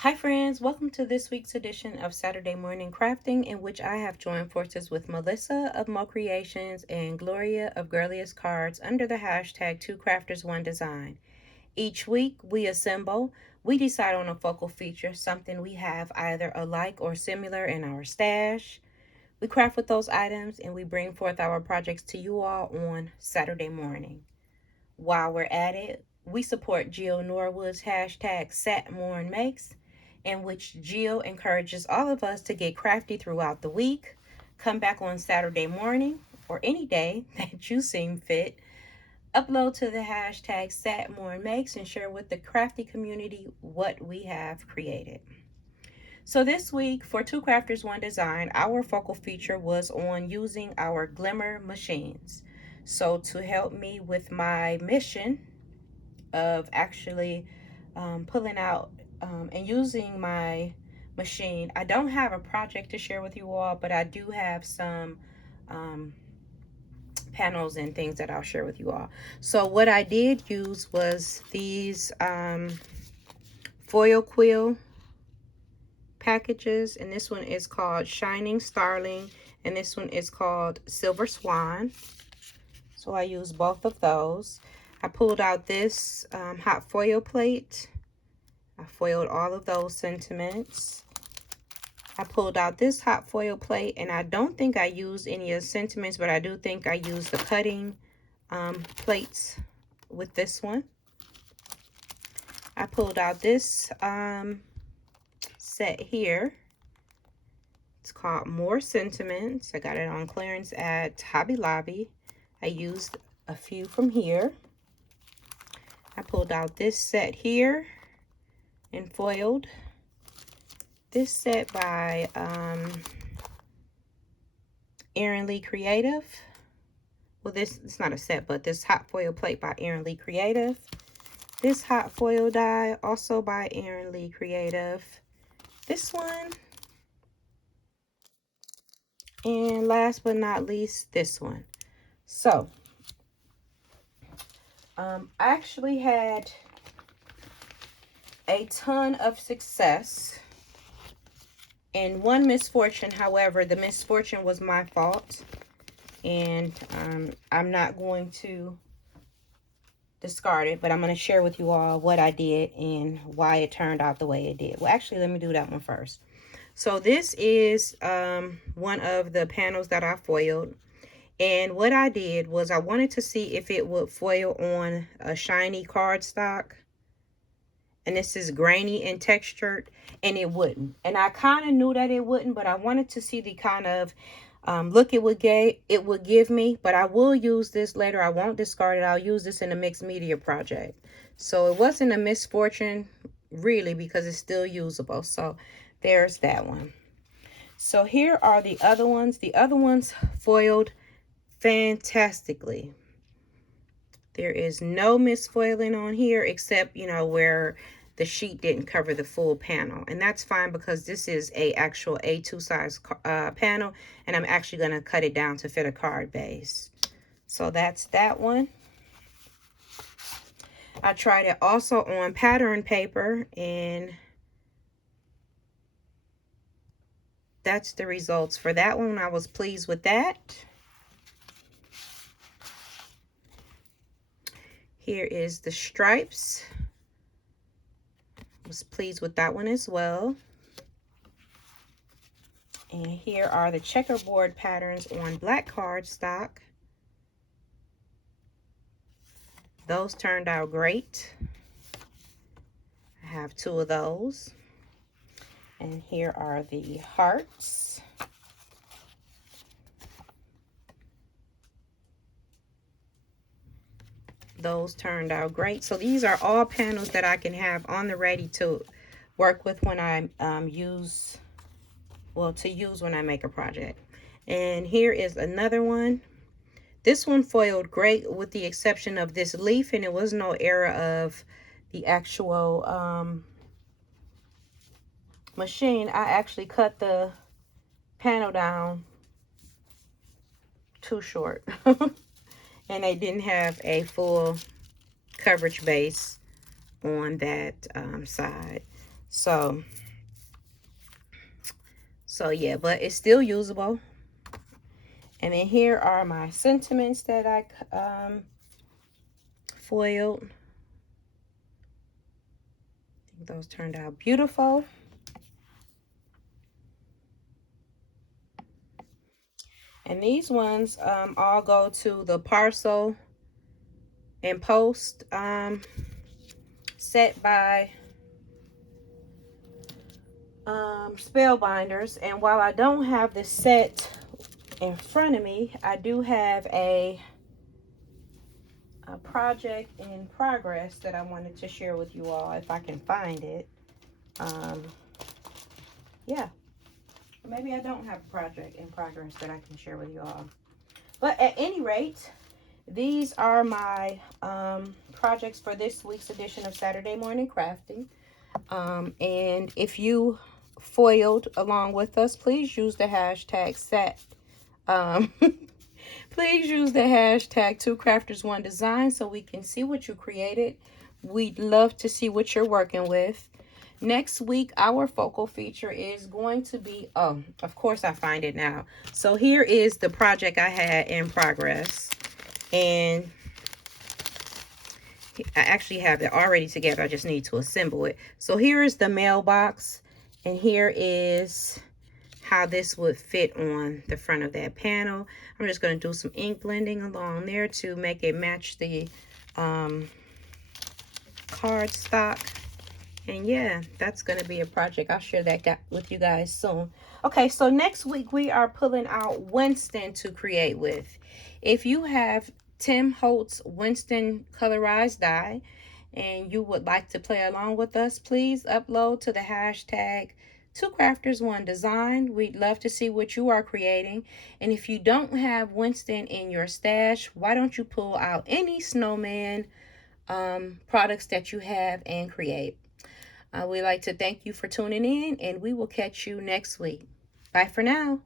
Hi friends, welcome to this week's edition of Saturday Morning Crafting, in which I have joined forces with Melissa of Mo Creations and Gloria of Girliest Cards under the hashtag 2crafters1design. Each week we assemble, we decide on a focal feature, something we have either alike or similar in our stash. We craft with those items and we bring forth our projects to you all on Saturday morning. While we're at it, we support Jill Norwood's hashtag satmornmakes, in which Jill encourages all of us to get crafty throughout the week. Come back on Saturday morning or any day that you seem fit. Upload to the hashtag satmornmakes and share with the crafty community what we have created. So this week for Two Crafters One Design, our focal feature was on using our glimmer machines. So to help me with my mission of actually pulling out and using my machine, I don't have a project to share with you all, but I do have some panels and things that I'll share with you all. So what I did use was these foil quill packages, and this one is called Shining Starling and this one is called Silver Swan. So I used both of those. I pulled out this hot foil plate. I foiled all of those sentiments. I pulled out this hot foil plate, and I don't think I used any of the sentiments, but I do think I used the cutting plates with this one. I pulled out this set here. It's called More Sentiments. I got it on clearance at Hobby Lobby. I used a few from here. I pulled out this set here and foiled. This set by Erin Lee Creative. Well, it's not a set, but this hot foil plate by Erin Lee Creative. This hot foil die also by Erin Lee Creative. This one. And last but not least, this one. So, I actually had a ton of success and one misfortune. However, the misfortune was my fault, and I'm not going to discard it, but I'm going to share with you all what I did and why it turned out the way it did. Well, actually, let me do that one first. So this is one of the panels that I foiled, and what I did was I wanted to see if it would foil on a shiny cardstock. And this is grainy and textured, and it wouldn't. And I kind of knew that it wouldn't, but I wanted to see the kind of look it would give me. But I will use this later. I won't discard it. I'll use this in a mixed media project. So it wasn't a misfortune, really, because it's still usable. So there's that one. So here are the other ones. The other ones foiled fantastically. There is no misfoiling on here except, you know, where the sheet didn't cover the full panel. And that's fine because this is a actual A2 size panel. And I'm actually going to cut it down to fit a card base. So that's that one. I tried it also on pattern paper, and that's the results for that one. I was pleased with that. Here is the stripes. Was pleased with that one as well. And here are the checkerboard patterns on black cardstock. Those turned out great. I have two of those. And here are the hearts. Those turned out great. So these are all panels that I can have on the ready to work with when I use when I make a project. And here is another one. This one foiled great with the exception of this leaf, and it was no error of the actual machine. I actually cut the panel down too short. And they didn't have a full coverage base on that side. So yeah, but it's still usable. And then here are my sentiments that I foiled. I think those turned out beautiful. And these ones all go to the parcel and post set by Spellbinders. And while I don't have the set in front of me, I do have a project in progress that I wanted to share with you all if I can find it. Yeah, maybe I don't have a project in progress that I can share with you all. But at any rate, these are my projects for this week's edition of Saturday Morning Crafting. And if you foiled along with us, please use the hashtag please use the hashtag 2crafters1design so we can see what you created. We'd love to see what you're working with. Next week, our focal feature is going to be, oh, of course I find it now. So here is the project I had in progress. And I actually have it already together. I just need to assemble it. So here is the mailbox. And here is how this would fit on the front of that panel. I'm just going to do some ink blending along there to make it match the card stock. And yeah, that's going to be a project. I'll share that with you guys soon. Okay, so next week we are pulling out Winton to create with. If you have Tim Holtz Winton colorized die and you would like to play along with us, please upload to the hashtag 2crafters1design. We'd love to see what you are creating. And if you don't have Winton in your stash, why don't you pull out any snowman products that you have and create? We'd like to thank you for tuning in, and we will catch you next week. Bye for now.